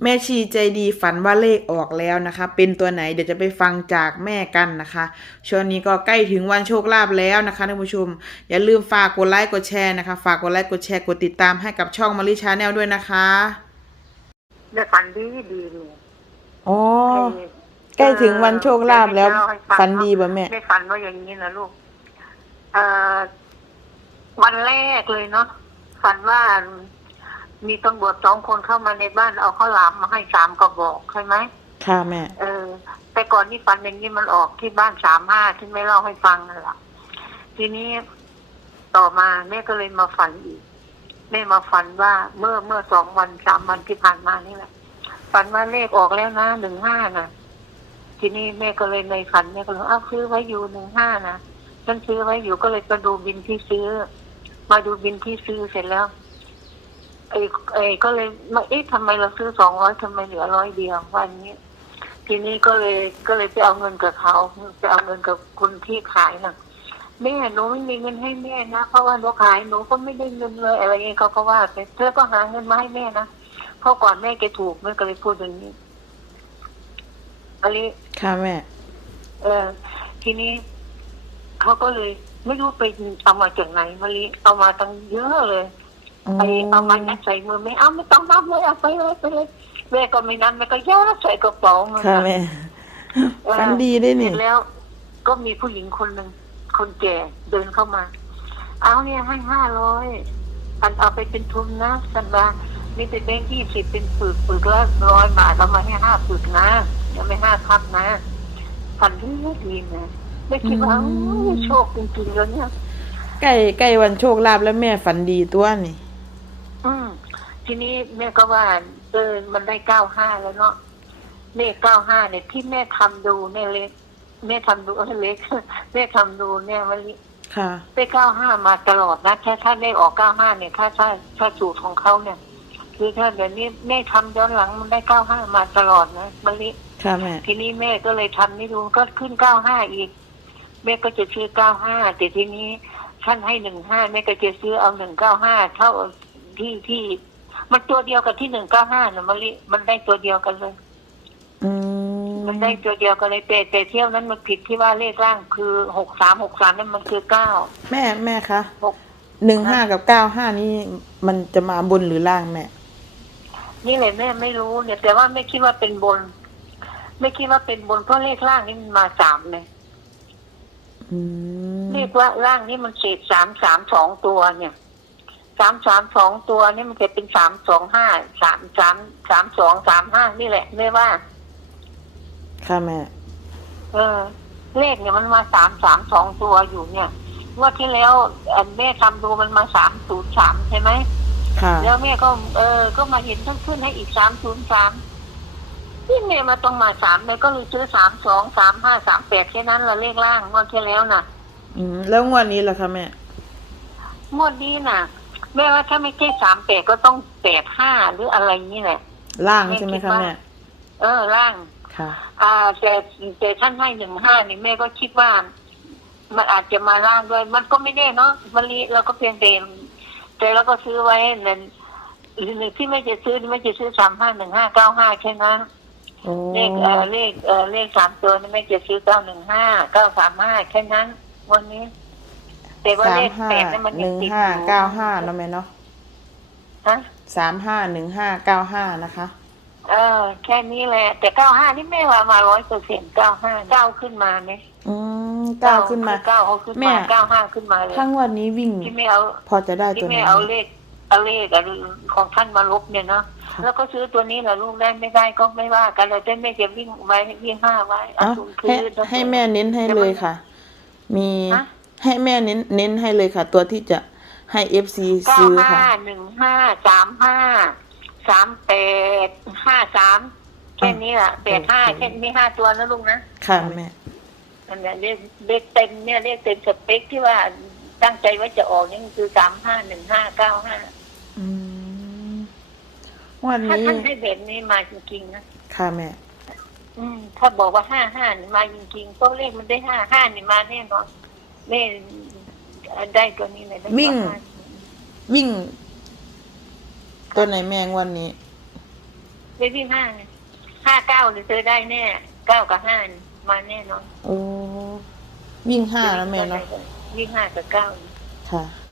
แม่ชีใจดีฝันว่าเลขออกแล้วนะคะ เป็นตัวไหนเดี๋ยวจะไปฟังจากแม่กันนะคะ ช่วงนี้ก็ใกล้ถึงวันโชคลาภแล้วนะคะท่านผู้ชม อย่าลืมฝากกดไลค์กดแชร์นะคะ ฝากกดไลค์กดแชร์กดติดตามให้กับช่องมาริชาแนลด้วยนะคะเดี๋ยวฝันดีดีนี่อ๋อไอ้ใกล้ถึงวันโชคลาภแล้วเดี๋ยให้ฟังฝันดีบ่แม่ไม่ฝันว่าอย่างนี้นะลูกเอ่อวันแรกเลยเนาะฝันว่า มีตำรวจสองคนเข้ามาในบ้านเอาข้าวหลามมาให้สามกระบอกใช่ไหมค่ะแม่ เออ แต่ก่อนที่ฝันอย่างนี้มันออกที่บ้านสามห้าที่ไม่เล่าให้ฟังนั่นแหละทีนี้ต่อมาแม่ก็เลยมาฝันอีกแม่มาฝันว่าเมื่อเมื่อสองวันสามวันที่ผ่านมานี่แหละฝันว่าเลขออกแล้วนะหนึ่งห้านะทีนี้แม่ก็เลยในฝันแม่ก็เลยอ้าวซื้อไว้อยู่หนึ่งห้านะฉันซื้อไว้อยู่ก็เลยไปดูบินที่ซื้อ มาดูบินที่ซื้อเสร็จแล้ว ไอ้ไอ้ก็เลยมาเอ๊ะทำไมเราซื้อสองร้อยทำไมเหลือร้อยเดียววันนี้ทีนี้ก็เลยก็เลยไปเอาเงินกับเขาไปเอาเงินกับคนที่ขายน่ะแม่หนูไม่มีเงินให้แม่นะเพราะว่าหนูขายหนูก็ไม่ได้เงินเลยอะไรเงี้ยเขาก็ว่าไปเธอก็หาเงินมาให้แม่นะเพราะก่อนแม่แกถูกแม่ก็เลยพูดอย่างนี้อันนี้ค่ะแม่เออทีนี้เขาก็เลยไม่รู้ไปเอามาจากไหนมาลิเอามาตั้งเยอะเลยอืม ไอเอามายัดใส่มือไม่เอาไม่ต้องนับเลยเอาไปเลยไปเลยแม่ก็ไม่นับแม่ก็ยัดใส่กระเป๋ามันค่ะแม่ฝันดีได้เสนี่ร็จแล้ว ก็มีผู้หญิงคนหนึ่งคนแก่เดินเข้ามา เอาเนี่ยให้ห้าร้อยอันเอาไปเป็นทุนนะสันดานี่เป็นแบงค์ยี่สิบเป็นปึกปึกละร้อยบาทเอามาให้ห้าปึกนะยังไม่ห้าครับนะฝันที่ดีนะไม่คิดว่าอืมโอ้ยโชคจริงๆแล้วเนี่ยใกล้ใกล้วันโชคลาภแล้วแม่ฝันดีตัวนี่ อืมทีนี้แม่ก็ว่าเออมันได้เก้าห้าแล้วเนาะเลขเก้าห้าเนี่ยที่แม่ทำดูเนี่ยเล็กแม่ทำดูเออเล็กแม่ทำดูเนี่ยมันค่ะได้เก้าห้ามาตลอดนะถ้าถ้าได้ออกเก้าห้าเนี่ยถ้าถ้าถ้าสูตรของเขาเนี่ย คือถ้าเดี๋ยวนี้แม่ทำย้อนหลังมันได้เก้าห้ามาตลอดนะมะลิค่ะแม่ทีนี้แม่ก็เลยทำนี่ดูก็ขึ้นเก้าห้าอีก แม่ก็จะซื้อเก้าห้าแต่ทีนี้ท่านให้หนึ่งห้าแม่ก็จะซื้อเอาหนึ่งเก้าห้าเท่า ที่ที่มันตัวเดียวกับที่หนึ่งเก้าห้านะมะลิมันได้ตัวเดียวกันเลย อืมมันได้ตัวเดียวกันเลยแต่แต่เที่ยวนั้นมันผิดที่ว่าเลขล่างคือหกสามหกสามนั่นมันคือเก้าแม่แม่คะหกหนึ่งห้ากับเก้าห้านี่มันจะมาบนหรือล่างแม่ นี่เลยแม่ไม่รู้เนี่ย แต่ว่าไม่คิดว่าเป็นบน ไม่คิดว่าเป็นบนเพราะเลขล่างนี่มันมาสามเลยอืมเลขว่าล่างนี่มันเศษสามสามสองตัวเนี่ย สามสามสองตัวนี่มันจะเป็นสามสองห้าสามสามสามสองสามห้านี่แหละแม่ว่า ค่ะแม่ เออ เลขเนี่ยมันมาสามสามสองตัวอยู่เนี่ยงว่าที่แล้วอันแม่ทำดูมันมาสามศูนย์สามใช่ไหมค่ะ แล้วแม่ก็ เออ ก็มาเห็นทั้งขึ้นให้อีกสามศูนย์สามที่แม่มาต้องมาสามแม่ก็เลยซื้อสามสองสามห้าสามแปดแค่นั้นละเลขล่างงวดที่แล้วน่ะ อืมแล้วงวดนี้ล่ะคะแม่งวดนี้น่ะ แม่ว่าถ้าไม่ใช่สามแปดก็ต้องแปดห้าหรืออะไรนี่แหละล่างใช่ไหมคะแม่เออล่างค่ะ อ่าแต่แต่ท่านให้หนึ่งห้านี่แม่ก็คิดว่า มันอาจจะมาล่างด้วย มันก็ไม่แน่เนาะมันลีเราก็เพียงแต่แต่เราก็ซื้อไว้นั่นหรือที่ไม่จะซื้อไม่จะซื้อสามห้าหนึ่งห้าเก้าห้าแค่นั้นโอ้เลขเออเลขเออเลขสามตัวนี่ไม่จะซื้อเก้าหนึ่งห้าเก้าสามห้าแค่นั้น วันนี้ แต่ว่าสาเลมขห้าแปดนี่มันหยังนึ่งติดห้าอยู่เก้าห้าเนาะแม่เนาะฮะสามห้าหนึ่งห้าเก้าห้านะคะ เออ แค่นี้แหละ แต่เก้าห้านี่แม่ว่ามาร้อยเปอร์เซ็นต์เก้าห้าเก้าขึ้นมาเนี่ยอืมเก้าขึ้นมา เก้าเขาขึ้นแม่ มาเก้าห้าขึ้นมาเลยทั้งวันนี้วิ่ง ที่ไม่เอา พอจะได้ที่ตัวไหนไม่เอาเลขเอาเลขอะของท่านมาลบเนี่ยเนาะค่ะแล้วก็ซื้อตัวนี้แหละลูกได้ไม่ได้ก็ไม่ว่ากันเราจะไม่จะวิ่งไว้วิ่งห้าไว้เอาเอ้าทุนให้คืนแล้วให้แม่เน้นให้เลยค่ะ มีฮะ ให้แม่เน้นเน้นให้เลยค่ะ ตัวที่จะให้เอฟซีเก้าซื้อห้าค่ะ หนึ่งห้าสามห้าสามแปดห้าสามแค่นี้แหละแปดห้าโอเคแค่นี้ห้าตัวนะลูกนะค่ะแม่อันเนี้ยเลขเลขเต็มเนี่ยเลขเต็มสเปคที่ว่าตั้งใจว่าจะออกนี่คือสามห้าหนึ่งห้าเก้าห้าอืมวันถ้านี้ท่านให้เบ็ดนี้มาจริงๆนะค่ะแม่ อืม ถ้าบอกว่าห้าห้านี่มาจริงๆก็เลขมันได้ห้าห้านี่มาแน่นอน แม่ได้ตัวนี้เลยได้วิ่งตัวห้าวิ่ง ตัวไหนแมงวันนี้เลขวิ่งห้าไงห้าเก้าเลยเธอได้แน่เก้ากับห้านี่มาแน่นอนโอ้วิ่งห้าแล้วแม่เนาะวิ่งห้ากับเก้าค่ะ